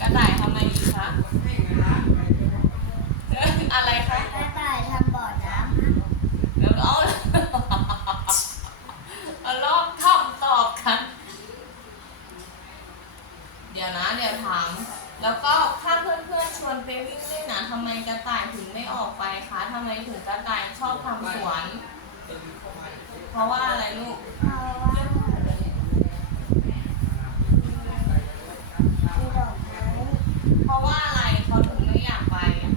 กระต่ายทำไมอีกคะเอ้ยอะไรคะกระต่ายทำบ่อน้เดี๋ยวเอาเอารอบคำตอบกัน เดี๋ยวนะเดี๋ยวถาม แล้วก็ถ้าเพื่อนๆชวนไปวิ่งเล่นนะทำไมกระต่ายถึงไม่ออกไปคะทำไมถึงกระต่ายชอบทำสวน เพราะว่าอะไรลูกำเพราะว่ามีดอกไม้ เพ ราะว่าอะไรเขาถึงไม่อยากไปอะ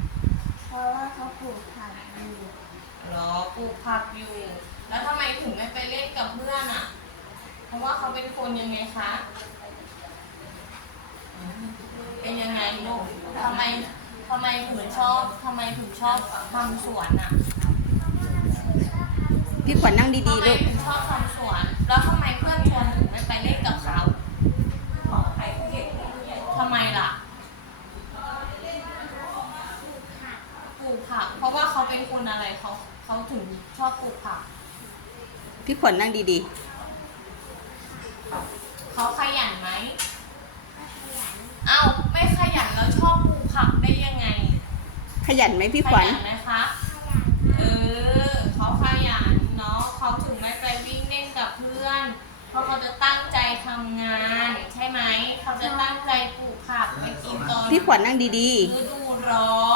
เพราะว่าเขาปลูกผักอยู่หรอปลูกผักอยู่ แล้วทำไมถึงไม่ไปเล่นกับเพื่อนอะ เพราะว่าเขาเป็นคนยังไงคะเป็นยังไงลูกทำไมทำไมถึงชอบทำไมถึงชอบทำสวนอะพี่ขวัญนั่งดีทำๆไมลูก ถึงชอบทำสวน แล้วทำไมเพื่อนชวนถึงไม่ไปเล่นกับเขาทำไมล่ะ ปลูกผัก เพราะว่าเขาเป็นคนอะไรเขาเขาถึงชอบปลูกผักพี่ขวัญนั่งดีเขาขยันไหมเอ้าไม่ขยันแล้วชอบปลูกผักได้ยังไงๆ ขยันไหมพี่ขขวัญ ยันไหมคะ เออเขาขยันเนาะเขาถึงไม่ไปวิ่งเล่นกับเพื่อน เพราะเขาจะตั้งใจทำงานใช่ไหมเขาจะตั้งใจปลูกผักไปกินตอนพี่ขวัญนั่งดีฤดูร้อ